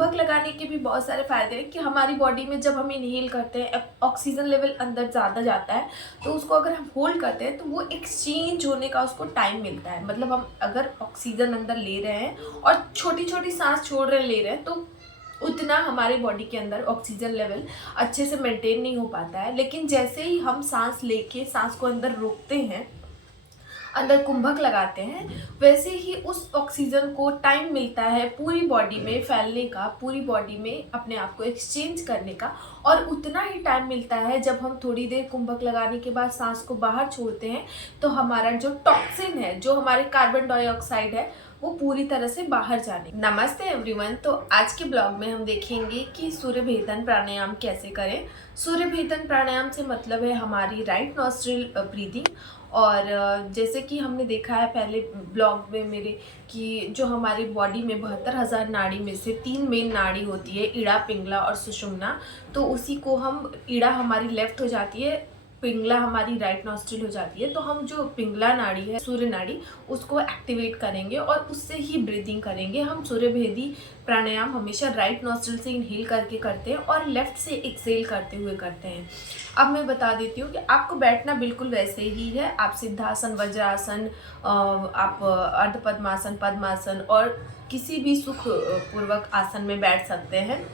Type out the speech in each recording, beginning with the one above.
कुंभक लगाने के भी बहुत सारे फ़ायदे हैं कि हमारी बॉडी में जब हम इनहेल करते हैं ऑक्सीजन लेवल अंदर ज़्यादा जाता है, तो उसको अगर हम होल्ड करते हैं तो वो एक्सचेंज होने का उसको टाइम मिलता है। मतलब हम अगर ऑक्सीजन अंदर ले रहे हैं और छोटी छोटी सांस छोड़ रहे ले रहे हैं तो उतना हमारे बॉडी के अंदर ऑक्सीजन लेवल अच्छे से मेंटेन नहीं हो पाता है। लेकिन जैसे ही हम सांस लेके सांस को अंदर रोकते हैं, अंदर कुंभक लगाते हैं, वैसे ही उस ऑक्सीजन को टाइम मिलता है पूरी बॉडी में फैलने का, पूरी बॉडी में अपने आप को एक्सचेंज करने का। और उतना ही टाइम मिलता है जब हम थोड़ी देर कुंभक लगाने के बाद सांस को बाहर छोड़ते हैं तो हमारा जो टॉक्सिन है, जो हमारे कार्बन डाइऑक्साइड है, वो पूरी तरह से बाहर जाने। नमस्ते एवरीवन। तो आज के ब्लॉग में हम देखेंगे कि सूर्य भेदन प्राणायाम कैसे करें। सूर्य भेदन प्राणायाम से मतलब है हमारी राइट नॉस्ट्रिल ब्रीदिंग। और जैसे कि हमने देखा है पहले ब्लॉग में मेरे कि जो हमारी बॉडी में 72,000 नाड़ी में से 3 मेन नाड़ी होती है, ईड़ा, पिंगला और सुषुम्ना। तो उसी को हम, ईड़ा हमारी लेफ्ट हो जाती है, पिंगला हमारी राइट नॉस्ट्रिल हो जाती है। तो हम जो पिंगला नाड़ी है, सूर्य नाड़ी, उसको एक्टिवेट करेंगे और उससे ही ब्रीदिंग करेंगे। हम सूर्य भेदी प्राणायाम हमेशा राइट नॉस्ट्रिल से इनहेल करके करते हैं और लेफ्ट से एक्सेल करते हुए करते हैं। अब मैं बता देती हूँ कि आपको बैठना बिल्कुल वैसे ही है। आप सिद्धासन, वज्रासन, आप अर्ध पद्मासन, पद्मासन और किसी भी सुख पूर्वक आसन में बैठ सकते हैं।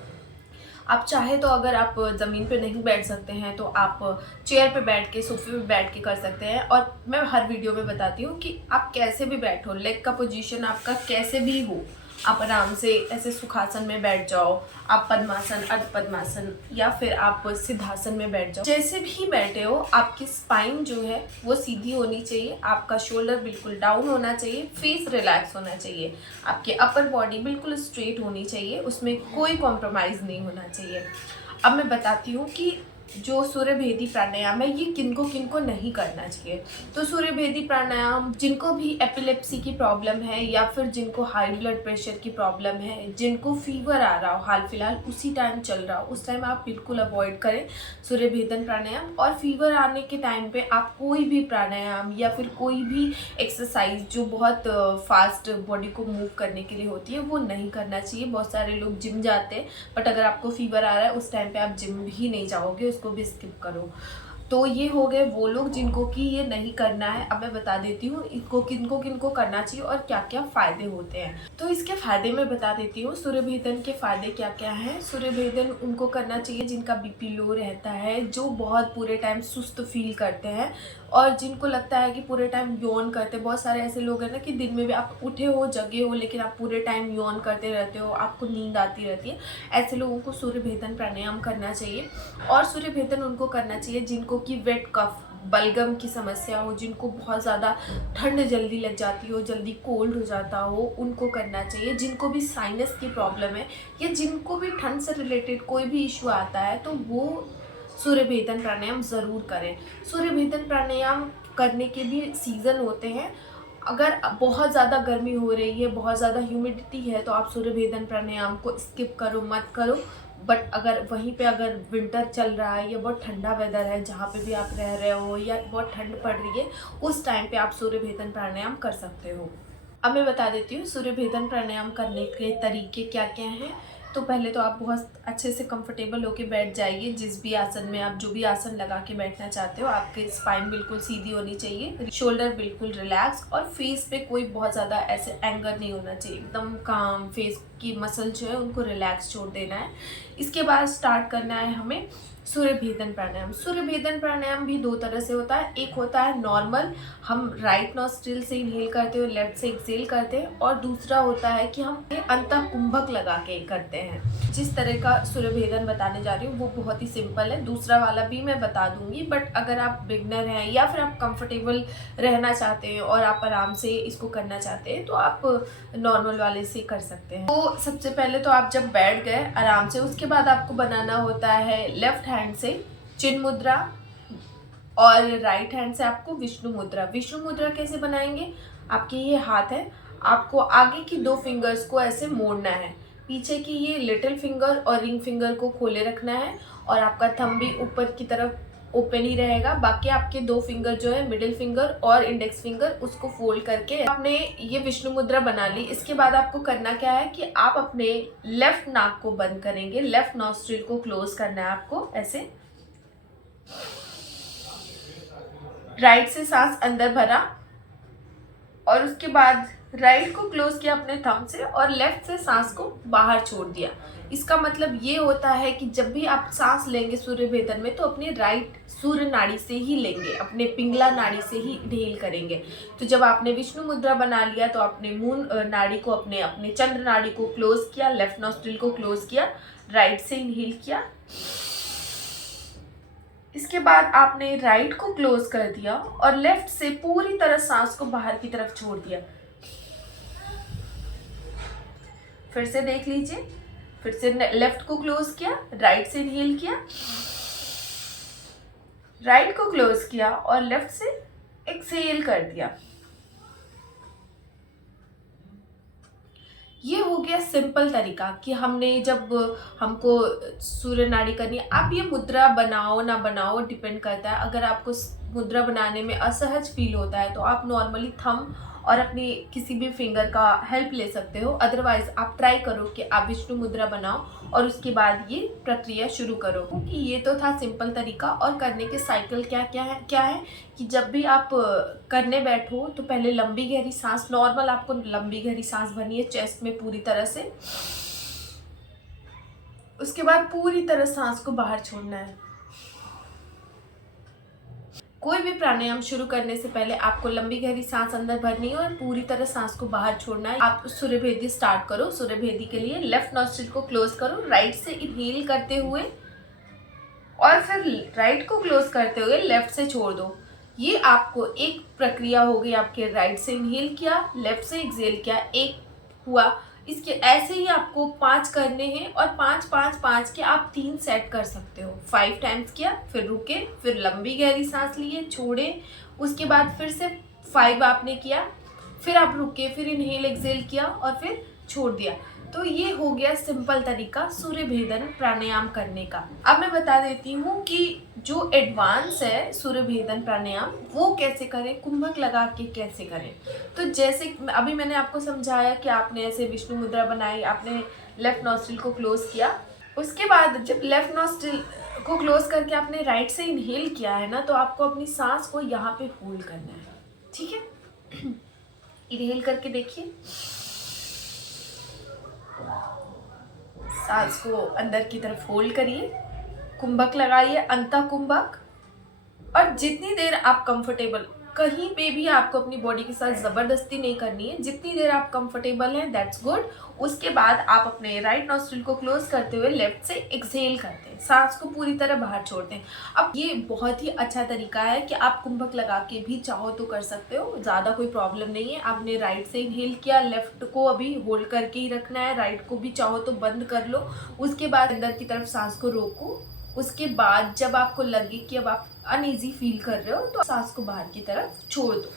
आप चाहे तो अगर आप ज़मीन पे नहीं बैठ सकते हैं तो आप चेयर पे बैठ के, सोफे पे बैठ के कर सकते हैं। और मैं हर वीडियो में बताती हूँ कि आप कैसे भी बैठो, लेग का पोजीशन आपका कैसे भी हो, आप आराम से ऐसे सुखासन में बैठ जाओ, आप पद्मासन, अर्ध पद्मासन या फिर आप सिद्धासन में बैठ जाओ। जैसे भी बैठे हो, आपकी स्पाइन जो है वो सीधी होनी चाहिए, आपका शोल्डर बिल्कुल डाउन होना चाहिए, फेस रिलैक्स होना चाहिए, आपके अपर बॉडी बिल्कुल स्ट्रेट होनी चाहिए, उसमें कोई कॉम्प्रोमाइज़ नहीं होना चाहिए। अब मैं बताती हूँ कि जो सूर्य भेदी प्राणायाम है ये किनको किनको नहीं करना चाहिए। तो सूर्य भेदी प्राणायाम जिनको भी एपिलेप्सी की प्रॉब्लम है या फिर जिनको हाई ब्लड प्रेशर की प्रॉब्लम है, जिनको फीवर आ रहा हो, हाल फिलहाल उसी टाइम चल रहा हो, उस टाइम आप बिल्कुल अवॉइड करें सूर्य भेदन प्राणायाम। और फीवर आने के टाइम पे आप कोई भी प्राणायाम या फिर कोई भी एक्सरसाइज जो बहुत फास्ट बॉडी को मूव करने के लिए होती है वो नहीं करना चाहिए। बहुत सारे लोग जिम जाते हैं, बट अगर आपको फीवर आ रहा है उस टाइम पे आप जिम भी नहीं जाओगे, उसको भी स्किप करो। तो ये हो गए वो लोग जिनको कि ये नहीं करना है। अब मैं बता देती हूँ इनको किनको किनको करना चाहिए और क्या क्या फ़ायदे होते हैं। तो इसके फ़ायदे मैं बता देती हूँ। सूर्य भेदन के फ़ायदे क्या क्या हैं। सूर्य भेदन उनको करना चाहिए जिनका बीपी लो रहता है, जो बहुत पूरे टाइम सुस्त फील करते हैं और जिनको लगता है कि पूरे टाइम यौन करते हैं। बहुत सारे ऐसे लोग हैं ना कि दिन में भी आप उठे हो, जगे हो, लेकिन आप पूरे टाइम यौन करते रहते हो, आपको नींद आती रहती है। ऐसे लोगों को सूर्य भेदन प्राणायाम करना चाहिए। और सूर्य भेदन उनको करना चाहिए जिनको कि वेट कफ, बलगम की समस्या हो, जिनको बहुत ज़्यादा ठंड जल्दी लग जाती हो, जल्दी कोल्ड हो जाता हो, उनको करना चाहिए। जिनको भी साइनस की प्रॉब्लम है या जिनको भी ठंड से रिलेटेड कोई भी इशू आता है तो वो सूर्य भेदन प्राणायाम ज़रूर करें। सूर्य भेदन प्राणायाम करने के भी सीज़न होते हैं। अगर बहुत ज़्यादा गर्मी हो रही है, बहुत ज़्यादा ह्यूमिडिटी है तो आप सूर्य भेदन प्राणायाम को स्किप करो, मत करो। बट अगर वहीं पे अगर विंटर चल रहा है या बहुत ठंडा वेदर है, जहाँ पे भी आप रह रहे हो या बहुत ठंड पड़ रही है, उस टाइम पे आप सूर्य भेदन प्राणायाम कर सकते हो। अब मैं बता देती हूँ सूर्य भेदन प्राणायाम करने के तरीके क्या क्या हैं। तो पहले तो आप बहुत अच्छे से कंफर्टेबल होके बैठ जाइए। जिस भी आसन में आप जो भी आसन लगा के बैठना चाहते हो, आपकी स्पाइन बिल्कुल सीधी होनी चाहिए, शोल्डर बिल्कुल रिलैक्स और फेस पे कोई बहुत ज़्यादा ऐसे एंगर नहीं होना चाहिए, एकदम काम। फेस की मसल जो है उनको रिलैक्स छोड़ देना है। इसके बाद स्टार्ट करना है हमें सूर्य भेदन प्राणायाम। सूर्य भेदन प्राणायाम भी 2 तरह से होता है। एक होता है नॉर्मल, हम राइट नॉस्ट्रिल से इनहेल करते हो, लेफ्ट से एक्सेल करते हैं। और दूसरा होता है कि हम अंतः कुंभक लगा के करते हैं। जिस तरह का सूर्य भेदन बताने जा रही हूँ वो बहुत ही सिंपल है, दूसरा वाला भी मैं बता दूंगी। बट अगर आप बिगनर हैं या फिर आप कंफर्टेबल रहना चाहते हैं और आप आराम से इसको करना चाहते हैं तो आप नॉर्मल वाले से कर सकते हैं। तो सबसे पहले तो आप जब बैठ गए आराम से, उसके बाद आपको बनाना होता है लेफ्ट हैंड से चिन्ह मुद्रा और राइट हैंड से आपको विष्णु मुद्रा। विष्णु मुद्रा कैसे बनाएंगे? आपके ये हाथ है, आपको आगे की 2 फिंगर्स को ऐसे मोड़ना है, पीछे की ये लिटिल फिंगर और रिंग फिंगर को खोले रखना है और आपका थंब भी ऊपर की तरफ ओपन ही रहेगा। बाकी आपके 2 फिंगर जो है, मिडिल फिंगर और इंडेक्स फिंगर, उसको फोल्ड करके आपने ये विष्णु मुद्रा बना ली। इसके बाद आपको करना क्या है कि आप अपने लेफ्ट नाक को बंद करेंगे, लेफ्ट नॉस्ट्रिल को क्लोज करना है आपको ऐसे। राइट से सांस अंदर भरा और उसके बाद राइट को क्लोज किया अपने थंब से और लेफ्ट से सांस को बाहर छोड़ दिया। इसका मतलब ये होता है कि जब भी आप सांस लेंगे सूर्य भेदन में तो अपने राइट सूर्य नाड़ी से ही लेंगे, अपने पिंगला नाड़ी से ही इनहेल करेंगे। तो जब आपने विष्णु मुद्रा बना लिया तो आपने मून नाड़ी को, अपने चंद्र नाड़ी को क्लोज किया, लेफ्ट नॉस्ट्रिल को क्लोज किया, राइट से इनहेल किया। इसके बाद आपने राइट को क्लोज कर दिया और लेफ्ट से पूरी तरह सांस को बाहर की तरफ छोड़ दिया। फिर से देख लीजिए, फिर से लेफ्ट को क्लोज किया, राइट से इनहेल किया, राइट को क्लोज किया और लेफ्ट से एक्सहेल कर दिया। ये हो गया सिंपल तरीका कि हमने जब हमको सूर्य नाड़ी करनी है। आप ये मुद्रा बनाओ ना बनाओ डिपेंड करता है। अगर आपको मुद्रा बनाने में असहज फील होता है तो आप नॉर्मली थंब और अपनी किसी भी फिंगर का हेल्प ले सकते हो। अदरवाइज आप ट्राई करो कि आप विष्णु मुद्रा बनाओ और उसके बाद ये प्रक्रिया शुरू करो। क्योंकि ये तो था सिंपल तरीका। और करने के साइकिल क्या है कि जब भी आप करने बैठो तो पहले लंबी गहरी सांस, नॉर्मल आपको लंबी गहरी सांस भरनी है चेस्ट में पूरी तरह से। उसके बाद पूरी तरह सांस को बाहर छोड़ना है। कोई भी प्राणायाम शुरू करने से पहले आपको लंबी गहरी सांस अंदर भरनी है और पूरी तरह सांस को बाहर छोड़ना है। आप सूर्यभेदी स्टार्ट करो। सूर्यभेदी के लिए लेफ्ट नॉस्ट्रिल को क्लोज करो, राइट से इनहेल करते हुए और फिर राइट को क्लोज करते हुए लेफ्ट से छोड़ दो। ये आपको एक प्रक्रिया हो गई। आपके राइट से इनहेल किया, लेफ्ट से एक्सहेल किया, एक हुआ। इसके ऐसे ही आपको 5 करने हैं और 5 5 5 के आप 3 सेट कर सकते हो। 5 टाइम्स किया, फिर रुके, फिर लंबी गहरी सांस लिए, छोड़े, उसके बाद फिर से 5 आपने किया, फिर आप रुके, फिर इनहेल एक्सहेल किया और फिर छोड़ दिया। तो ये हो गया सिंपल तरीका सूर्य भेदन प्राणायाम करने का। अब मैं बता देती हूँ कि जो एडवांस है सूर्य भेदन प्राणायाम वो कैसे करें, कुंभक लगा के कैसे करें। तो जैसे अभी मैंने आपको समझाया कि आपने ऐसे विष्णु मुद्रा बनाई, आपने लेफ्ट नॉस्ट्रिल को क्लोज किया। उसके बाद जब लेफ्ट नॉस्ट्रिल को क्लोज करके आपने राइट से इनहेल किया है ना, तो आपको अपनी सांस को यहाँ पे होल्ड करना है। ठीक है, इनहेल करके देखिए, सांस को अंदर की तरफ होल्ड करिए, कुंभक लगाइए, अंतः कुंभक। और जितनी देर आप कंफर्टेबल, कहीं पे भी आपको अपनी बॉडी के साथ ज़बरदस्ती नहीं करनी है, जितनी देर आप कंफर्टेबल हैं दैट्स गुड। उसके बाद आप अपने राइट नॉस्ट्रिल को क्लोज करते हुए लेफ्ट से एक्सहेल करते हैं, सांस को पूरी तरह बाहर छोड़ते हैं। अब ये बहुत ही अच्छा तरीका है कि आप कुंभक लगा के भी चाहो तो कर सकते हो, ज़्यादा कोई प्रॉब्लम नहीं है। आपने राइट से इनहेल किया, लेफ्ट को अभी होल्ड करके ही रखना है, राइट को भी चाहो तो बंद कर लो। उसके बाद अंदर की तरफ सांस को रोको। उसके बाद जब आपको लगे कि अब आप अनईजी फील कर रहे हो तो सांस को बाहर की तरफ छोड़ दो।